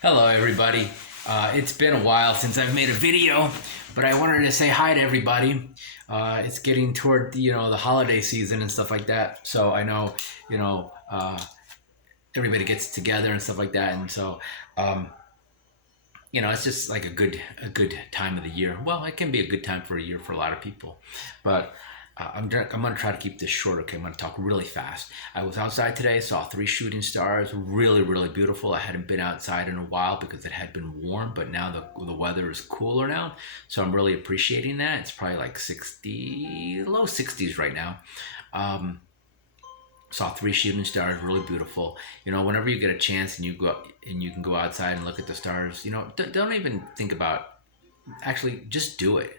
Hello, everybody. It's been a while since I've made a video, but I wanted to say hi to everybody. It's getting toward the holiday season and stuff like that, so I know everybody gets together and stuff like that, and so um, it's just like a good time of the year. Well, it can be a good time for a year for a lot of people, but I'm gonna try to keep this short. Okay, I'm gonna talk really fast. I was outside today, saw three shooting stars, really really beautiful. I hadn't been outside in a while because it had been warm, but now the weather is cooler now, so I'm really appreciating that. It's probably like 60, low 60s right now. Um, Saw three shooting stars, really beautiful. Whenever you get a chance and you go and you can go outside and look at the stars, don't even think about, actually just do it.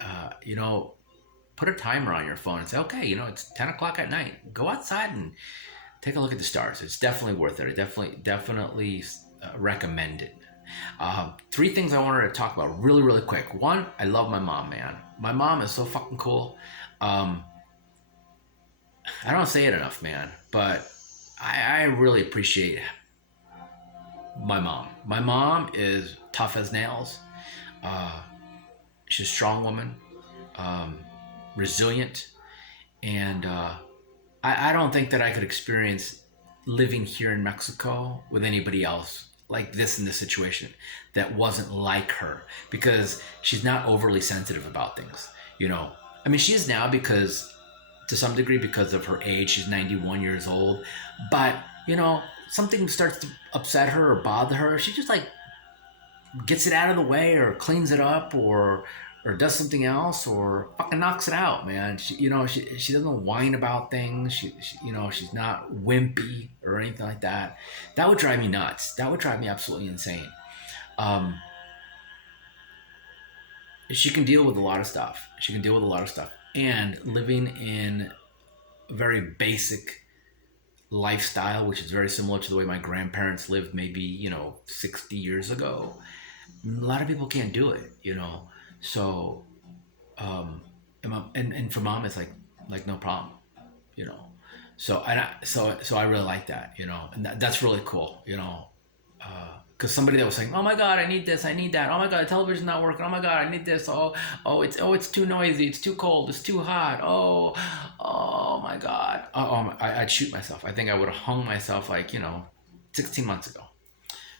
Uh, you know, Put a timer on your phone and say, okay, it's 10 o'clock at night. Go outside and take a look at the stars. It's definitely worth it. I definitely recommend it. Three things I wanted to talk about really, really quick. One, I love my mom, man. My mom is so fucking cool. Um, I don't say it enough, man, but I really appreciate my mom. My mom is tough as nails. Uh, she's a strong woman, um, resilient, and I don't think that I could experience living here in Mexico with anybody else like this in this situation that wasn't like her, because she's not overly sensitive about things. I mean, she is now, because to some degree, because of her age. She's 91 years old, but something starts to upset her or bother her, she just like gets it out of the way, or cleans it up, or does something else, or fucking knocks it out, man. She doesn't whine about things. She's not wimpy or anything like that. That would drive me nuts. That would drive me absolutely insane. Um, she can deal with a lot of stuff. And living in a very basic lifestyle, which is very similar to the way my grandparents lived maybe 60 years ago. A lot of people can't do it. So and for mom, it's like no problem, you know. So I really like that, and that's really cool, because somebody that was saying, "Oh my God, I need this, I need that. Oh my God, the television's not working. Oh my God, I need this. It's too noisy. It's too cold. It's too hot. Oh my God. I'd shoot myself. I think I would have hung myself 16 months ago.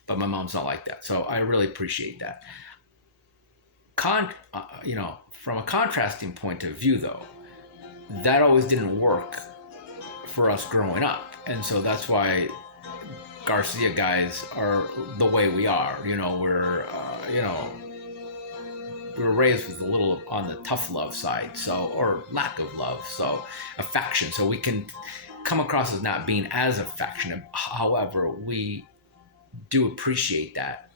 But my mom's not like that, so I really appreciate that. From a contrasting point of view, though, that always didn't work for us growing up, and so that's why Garcia guys are the way we are. We were raised with a little on the tough love side, so, or lack of love, so affection. So we can come across as not being as affectionate. However, we do appreciate that.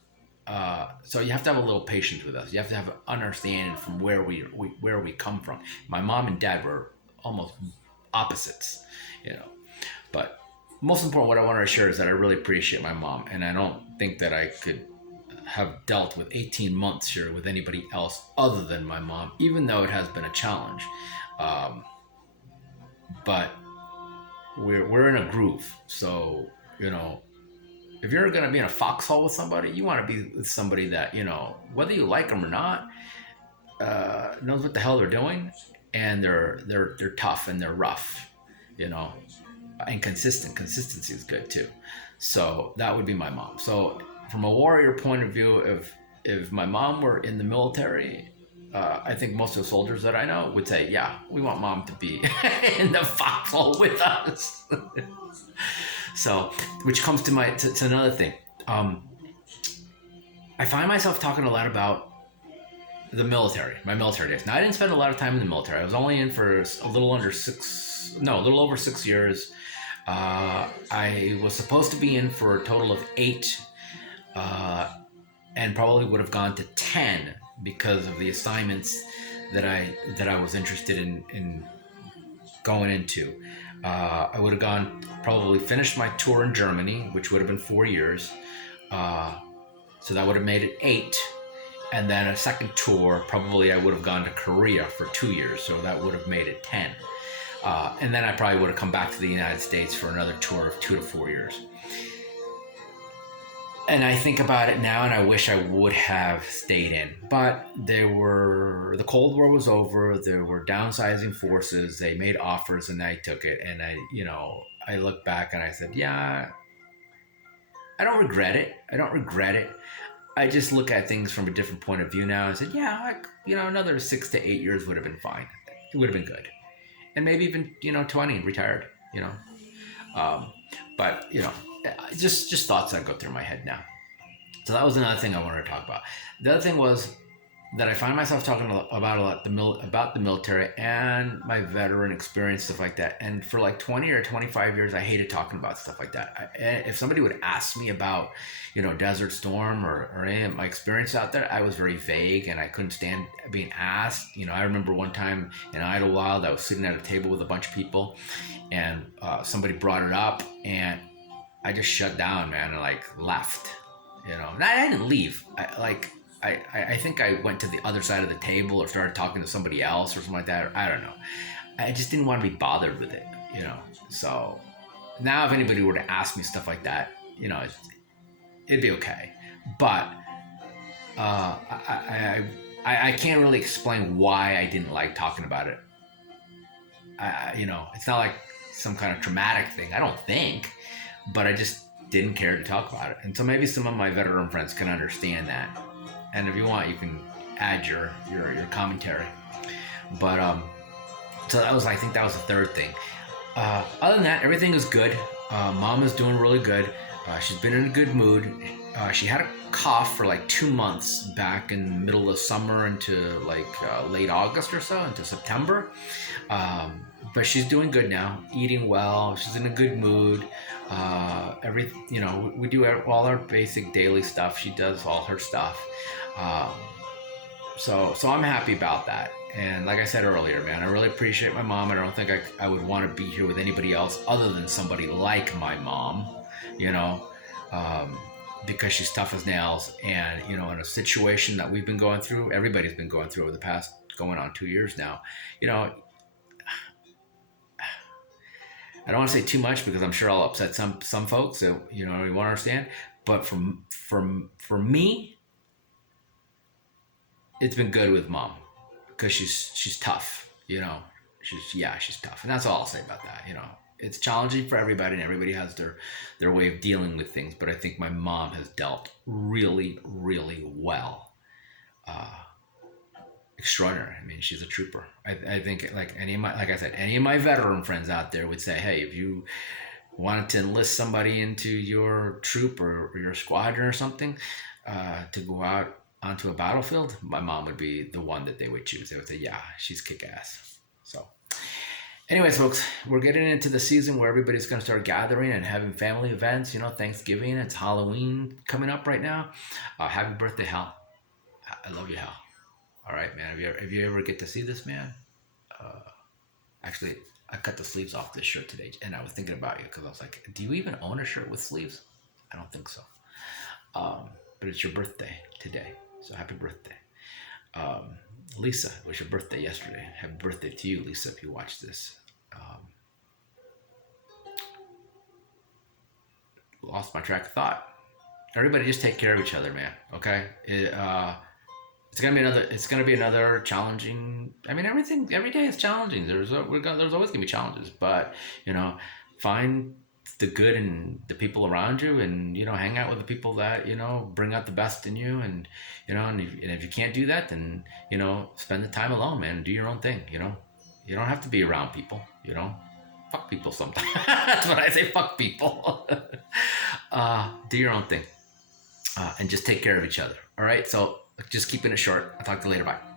So you have to have a little patience with us. You have to have an understanding from where we come from. My mom and dad were almost opposites, you know. But most important, what I wanted to share is that I really appreciate my mom, and I don't think that I could have dealt with 18 months here with anybody else other than my mom, even though it has been a challenge. Um, but we're in a groove, so you know if you're going to be in a foxhole with somebody, you want to be with somebody that whether you like them or not, knows what the hell they're doing, and they're tough and they're rough, you know, and consistent. Consistency is good too. So that would be my mom. So from a warrior point of view, if my mom were in the military, I think most of the soldiers that I know would say, yeah, we want mom to be in the foxhole with us. So, which comes to another thing. I find myself talking a lot about the military, my military days. Now, I didn't spend a lot of time in the military. I was only in for a little over 6 years. I was supposed to be in for a total of 8, and probably would have gone to 10 because of the assignments that I was interested in going into. I would have probably finished my tour in Germany, which would have been 4 years. Uh, so that would have made it 8. And then a second tour, probably I would have gone to Korea for 2 years. So that would have made it 10. And then I probably would have come back to the United States for another tour of 2 to 4 years. And I think about it now, and I wish I would have stayed in. But the Cold War was over. There were downsizing forces. They made offers, and I took it. And I look back and I said, yeah, I don't regret it. I don't regret it. I just look at things from a different point of view now and said, yeah, another 6 to 8 years would have been fine. It would have been good, and maybe even 20 and retired. Um, but just thoughts that go through my head now. So that was another thing I wanted to talk about. The other thing was that I find myself talking about a lot about the military and my veteran experience, stuff like that. And for like 20 or 25 years, I hated talking about stuff like that. If somebody would ask me about, Desert Storm or any of my experience out there, I was very vague and I couldn't stand being asked. I remember one time in Idlewild, I was sitting at a table with a bunch of people, and somebody brought it up, and I just shut down, man, and like left. And I didn't leave. I think I went to the other side of the table or started talking to somebody else or something like that. Or I don't know. I just didn't want to be bothered with it. So now if anybody were to ask me stuff like that, it'd be okay. But I can't really explain why I didn't like talking about it. It's not like some kind of traumatic thing, I don't think, but I just didn't care to talk about it. And so maybe some of my veteran friends can understand that. And if you want, you can add your commentary. But so I think that was the third thing. Other than that, everything is good. Mom is doing really good. She's been in a good mood. She had a cough for like 2 months back in the middle of summer into like late August or so, into September. But she's doing good now, eating well. She's in a good mood. We do all our basic daily stuff. She does all her stuff. So I'm happy about that. And like I said earlier, man, I really appreciate my mom, and I don't think I would want to be here with anybody else other than somebody like my mom, because she's tough as nails. And, in a situation that we've been going through, everybody's been going through over the past going on 2 years now, I don't want to say too much because I'm sure I'll upset some folks that you want to understand. But for me, it's been good with mom because she's tough. She's tough, and that's all I'll say about that. It's challenging for everybody, and everybody has their way of dealing with things. But I think my mom has dealt really, really well. Extraordinary. I mean, she's a trooper. I think like any of my veteran friends out there would say, hey, if you wanted to enlist somebody into your troop or your squadron or something to go out onto a battlefield, my mom would be the one that they would choose. They would say, yeah, she's kick-ass. So anyways, folks, we're getting into the season where everybody's going to start gathering and having family events. Thanksgiving, it's Halloween coming up right now. Happy birthday, Hal. I love you, Hal. All right, man. If you ever get to see this, man, actually, I cut the sleeves off this shirt today, and I was thinking about you because I was like, do you even own a shirt with sleeves? I don't think so. But it's your birthday today, so happy birthday. Lisa, it was your birthday yesterday. Happy birthday to you, Lisa, if you watch this. Lost my track of thought. Everybody just take care of each other, man, okay? It's gonna be another challenging. I mean, every day is challenging. There's always gonna be challenges, but find the good in the people around you, and hang out with the people that bring out the best in you, and and if you can't do that, then spend the time alone, man. Do your own thing. You don't have to be around people. Fuck people sometimes. That's what I say. Fuck people. Do your own thing, and just take care of each other. All right, so. Just keeping it short. I'll talk to you later. Bye.